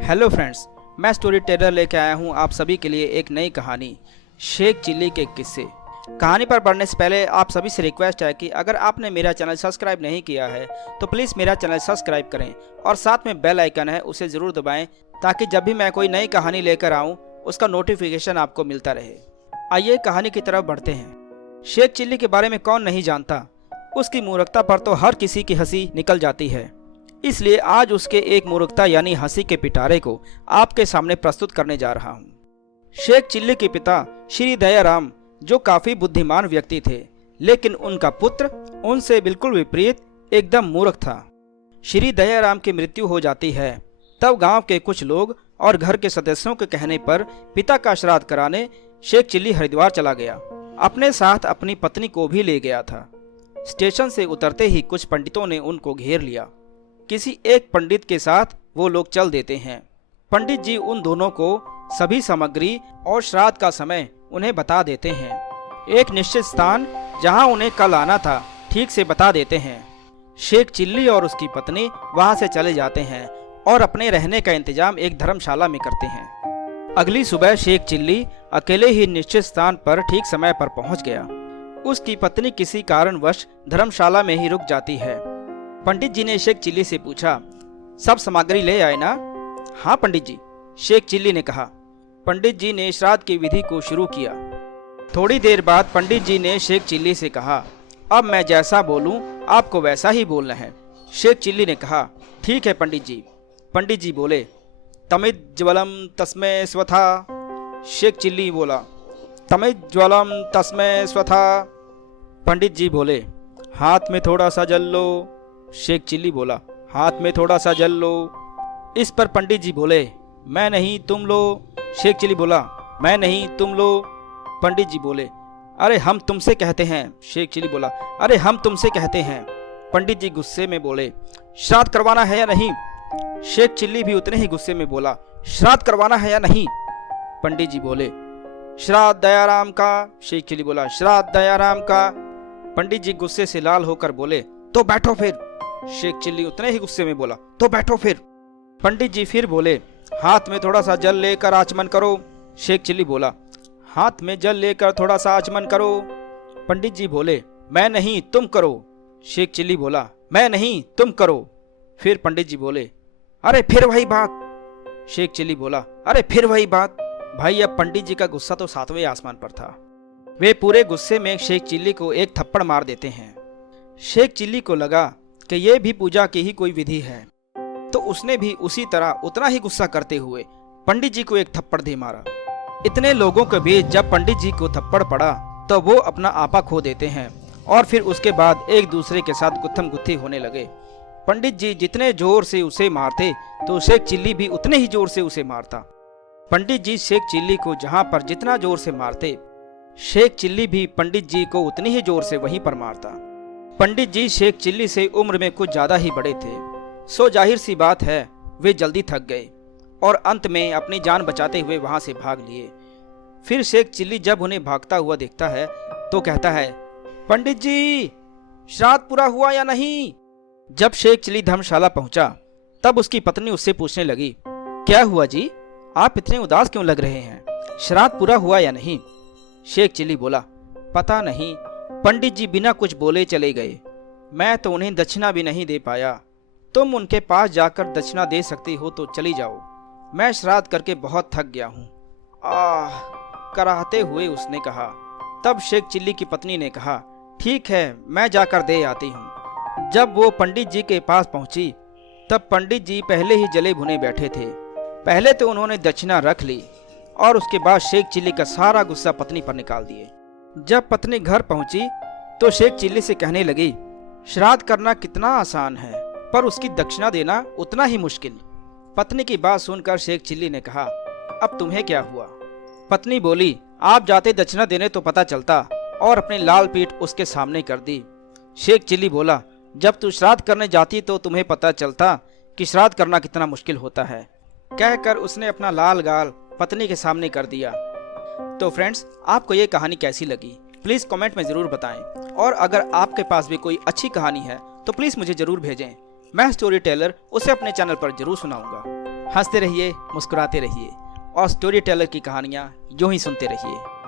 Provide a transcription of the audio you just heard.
Hello friends, मैं story teller लेके आया हूँ आप सभी के लिए एक नई कहानी, शेख चिल्ली के किस्से। कहानी पर बढ़ने से पहले आप सभी से रिक्वेस्ट है कि अगर आपने मेरा चैनल सब्सक्राइब नहीं किया है तो प्लीज़ मेरा चैनल सब्सक्राइब करें और साथ में बेल आइकन है उसे ज़रूर दबाएं ताकि जब भी मैं कोई नई कहानी लेकर आऊँ उसका नोटिफिकेशन आपको मिलता रहे। आइए कहानी की तरफ बढ़ते हैं। शेख चिल्ली के बारे में कौन नहीं जानता, उसकी मूर्खता पर तो हर किसी की हंसी निकल जाती है। इसलिए आज उसके एक मूर्खता यानी हंसी के पिटारे को आपके सामने प्रस्तुत करने जा रहा हूँ। शेख चिल्ली के पिता श्री दयाराम जो काफी बुद्धिमान व्यक्ति थे, लेकिन उनका पुत्र उनसे बिल्कुल विपरीत एकदम मूर्ख था। श्री दयाराम की मृत्यु हो जाती है तब गांव के कुछ लोग और घर के सदस्यों के कहने पर पिता का श्राद्ध कराने शेख चिल्ली हरिद्वार चला गया। अपने साथ अपनी पत्नी को भी ले गया था। स्टेशन से उतरते ही कुछ पंडितों ने उनको घेर लिया। किसी एक पंडित के साथ वो लोग चल देते हैं। पंडित जी उन दोनों को सभी सामग्री और श्राद्ध का समय उन्हें बता देते हैं। एक निश्चित स्थान जहां उन्हें कल आना था ठीक से बता देते हैं। शेख चिल्ली और उसकी पत्नी वहां से चले जाते हैं और अपने रहने का इंतजाम एक धर्मशाला में करते हैं। अगली सुबह शेख चिल्ली अकेले ही निश्चित स्थान पर ठीक समय पर पहुंच गया। उसकी पत्नी किसी कारणवश धर्मशाला में ही रुक जाती है। पंडित जी ने शेख चिल्ली से पूछा, सब सामग्री ले आए ना? हाँ पंडित जी, शेख चिल्ली ने कहा। पंडित जी ने श्राद्ध की विधि को शुरू किया। थोड़ी देर बाद पंडित जी ने शेख चिल्ली से कहा, अब मैं जैसा बोलूं आपको वैसा ही बोलना है। शेख चिल्ली ने कहा, ठीक है पंडित जी। पंडित जी बोले, तमिज्ज्वलम तस्मै स्वथा। शेख चिल्ली बोला, तमिज्ज्वलम तस्मै स्वथा। पंडित जी बोले, हाथ में थोड़ा सा जल लो। शेख चिल्ली बोला, हाथ में थोड़ा सा जल लो। इस पर पंडित जी बोले, मैं नहीं तुम लो। शेख चिल्ली बोला, मैं नहीं तुम लो। पंडित जी बोले, अरे हम तुमसे कहते हैं। शेख चिल्ली बोला, अरे हम तुमसे कहते हैं। पंडित जी गुस्से में बोले, श्राद्ध करवाना है या नहीं? शेख चिल्ली भी उतने ही गुस्से में बोला, श्राद्ध करवाना है या नहीं? पंडित जी बोले, श्राद्ध दयाराम का। शेख चिल्ली बोला, श्राद्ध दयाराम का। पंडित जी गुस्से से लाल होकर बोले, तो बैठो फिर। शेख चिल्ली उतने ही गुस्से में बोला, तो बैठो फिर। पंडित जी फिर बोले, हाथ में थोड़ा सा जल लेकर आचमन करो। शेख चिल्ली बोला, हाथ में जल लेकर थोड़ा सा आचमन करो। पंडित जी बोले, मैं नहीं तुम करो। शेख चिल्ली बोला, मैं नहीं तुम करो। फिर पंडित जी बोले, अरे फिर वही बात। शेख चिल्ली बोला, अरे फिर वही बात। भाई अब पंडित जी का गुस्सा तो सातवें आसमान पर था। वे पूरे गुस्से में शेख चिल्ली को एक थप्पड़ मार देते हैं। शेख चिल्ली को लगा कि यह भी पूजा की ही कोई विधि है, तो उसने भी उसी तरह उतना ही गुस्सा करते हुए पंडित जी को एक थप्पड़ दे मारा। इतने लोगों के बीच जब पंडित जी को थप्पड़ पड़ा तो वो अपना आपा खो देते हैं और फिर उसके बाद एक दूसरे के साथ गुत्थम गुत्थी होने लगे। पंडित जी जितने जोर से उसे मारते तो शेख चिल्ली भी उतने ही जोर से उसे मारता। पंडित जी शेख चिल्ली को जहाँ पर जितना जोर से मारते, शेख चिल्ली भी पंडित जी को उतनी ही जोर से वहीं पर मारता। पंडित जी शेख चिल्ली से उम्र में कुछ ज्यादा ही बड़े थे, सो जाहिर सी बात है वे जल्दी थक गए और अंत में अपनी जान बचाते हुए वहां से भाग लिए। फिर शेख चिल्ली जब उन्हें भागता हुआ देखता है तो कहता है, पंडित जी श्राद्ध पूरा हुआ या नहीं? जब शेख चिल्ली धर्मशाला पहुंचा तब उसकी पत्नी उससे पूछने लगी, क्या हुआ जी, आप इतने उदास क्यों लग रहे हैं? श्राद्ध पूरा हुआ या नहीं? शेख चिल्ली बोला, पता नहीं, पंडित जी बिना कुछ बोले चले गए। मैं तो उन्हें दक्षिणा भी नहीं दे पाया। तुम उनके पास जाकर दक्षिणा दे सकती हो तो चली जाओ। मैं श्राद्ध करके बहुत थक गया हूँ, आह कराहते हुए उसने कहा। तब शेख चिल्ली की पत्नी ने कहा, ठीक है मैं जाकर दे आती हूँ। जब वो पंडित जी के पास पहुंची तब पंडित जी पहले ही जले भुने बैठे थे। पहले तो उन्होंने दक्षिणा रख ली और उसके बाद शेख चिल्ली का सारा गुस्सा पत्नी पर निकाल दिए। जब पत्नी घर पहुंची तो शेख चिल्ली से कहने लगी, श्राद्ध करना कितना आसान है पर उसकी दक्षिणा देना उतना ही मुश्किल। पत्नी की बात सुनकर शेख चिल्ली ने कहा, अब तुम्हें क्या हुआ? पत्नी बोली, आप जाते दक्षिणा देने तो पता चलता, और अपनी लाल पीठ उसके सामने कर दी। शेख चिल्ली बोला, जब तू श्राद्ध करने जाती तो तुम्हें पता चलता कि श्राद्ध करना कितना मुश्किल होता है। कहकर उसने अपना लाल गाल पत्नी के सामने कर दिया। तो फ्रेंड्स, आपको ये कहानी कैसी लगी प्लीज़ कमेंट में ज़रूर बताएं, और अगर आपके पास भी कोई अच्छी कहानी है तो प्लीज़ मुझे ज़रूर भेजें। मैं स्टोरी टेलर उसे अपने चैनल पर जरूर सुनाऊंगा। हंसते रहिए, मुस्कुराते रहिए और स्टोरी टेलर की कहानियाँ यूं ही सुनते रहिए।